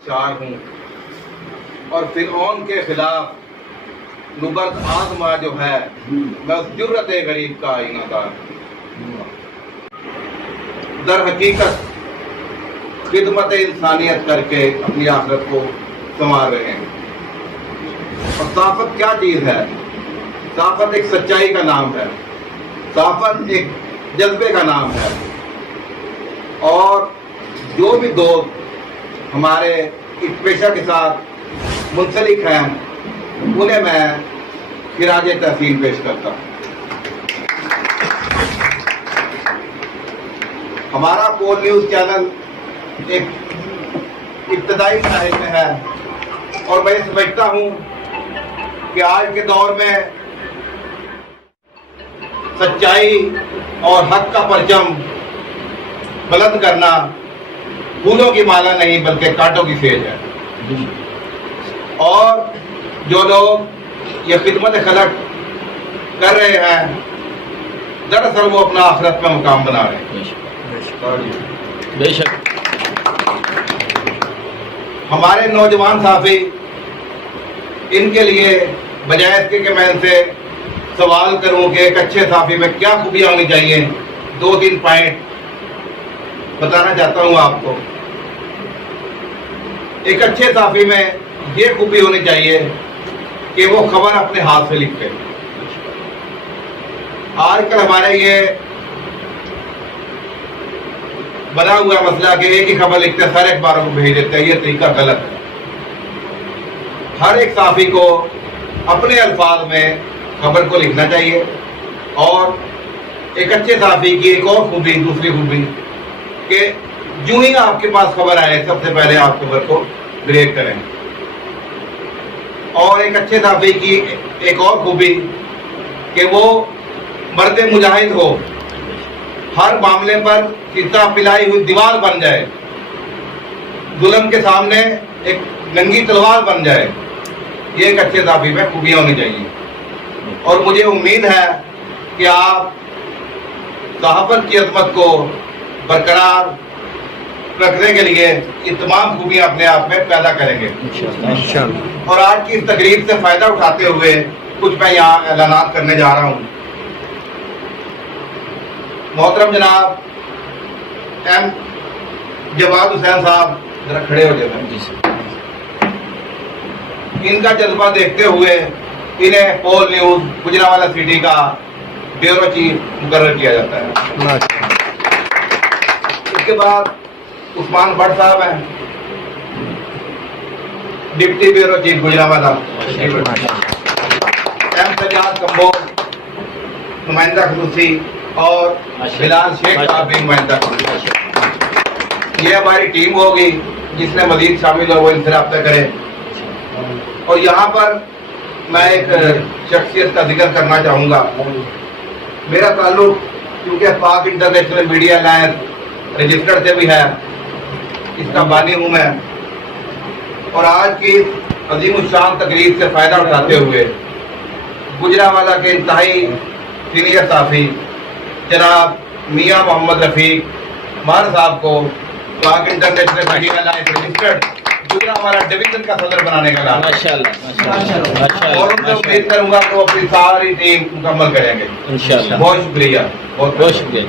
चार हूँ और फिरौन के खिलाफ नुबत आजमा जो है मैं उस जुर्रत गरीब का आईनादार। दर हकीकत खिदमत इंसानियत करके अपनी आखिरत को संवार रहे हैं। और साफत क्या चीज है? साफत एक सच्चाई का नाम है, साफत एक जज्बे का नाम है। और जो भी दोस्त हमारे इस पेशा के साथ मुंसलिक हैं उन्हें मैं खिराज तहसीन पेश करता हूँ। हमारा पोल न्यूज चैनल एक इब्तदाई मराहिल में है और मैं समझता हूँ कि आज के दौर में सच्चाई और हक का परचम बुलंद करना फूलों की माला नहीं बल्कि कांटों की सेज है। और जो लोग ये खिदमत खलक कर रहे हैं दरअसल वो अपना आखिरत में मुकाम बना रहे हैं। बेशक हमारे नौजवान साथी इनके लिए बजाय इसके कि मैं इनसे सवाल करूं कि एक अच्छे साथी में क्या खूबियां होनी चाहिए, 2-3 पॉइंट बताना चाहता हूं आपको। एक अच्छे साथी में ये खूबी होनी चाहिए कि वो खबर अपने हाथ से लिखते। आजकल हमारे ये बना हुआ मसला कि एक ही खबर लिखते सारे अखबारों को भेज देते हैं, ये तरीका गलत है। हर एक साथी को अपने अल्फाज में खबर को लिखना चाहिए। और एक अच्छे साथी की एक और खूबी, दूसरी खूबी कि जो ही आपके पास खबर आए सबसे पहले आप खबर को ब्रेक करें। और एक अच्छे साथी की एक और खूबी कि वो मर्द मुजाहिद हो, हर मामले पर सीता पिलाई हुई दीवार बन जाए, जुल्म के सामने एक नंगी तलवार बन जाए। ये एक अच्छे साथी में खूबियां होनी चाहिए। और मुझे उम्मीद है कि आप सहाबत की अजमत को बरकरार रखने के लिए ये तमाम खूबियां अपने आप में पैदा करेंगे इंशाअल्लाह। और आज की इस तकरीब से फायदा उठाते हुए कुछ मैं यहाँ ऐलानात करने जा रहा हूँ। मोहतरम जनाब एम जवाद हुसैन साहब जरा खड़े हो जाए। इनका जज्बा देखते हुए इन्हें पोल न्यूज गुजरांवाला सिटी का ब्यूरो चीफ मुकर्रर किया जाता है। इसके बाद उस्मान भट्ट साहब हैं, deputy bureau chief Gujranwala. M Sajjad Kamboj नुमाइंदा खसूसी और बिलाल शेख साहब भी नुमाइंदा खसूसी। ये हमारी टीम होगी जिसमें मजीद शामिल हो वो इनसे रब्ता करें। और यहाँ पर मैं एक शख्सियत का जिक्र करना चाहूँगा। मेरा ताल्लुक क्योंकि पाक इंटरनेशनल मीडिया अलायंस रजिस्टर्ड से भी है, इसका बानी हूँ मैं। और आज की अजीम शान तकरीब से फ़ायदा उठाते हुए गुजरांवाला के इंतहाई सीनियर साथी जनाब मियाँ मोहम्मद रफ़ीक मार साहब को पाक international media alliance registered Gujranwala division का सदर बनाने का नाम माशाअल्लाह। और उनसे उम्मीद करूंगा कि वो अपनी सारी टीम मुकम्मल करेंगे इंशाअल्लाह। बहुत शुक्रिया, बहुत शुक्रिया।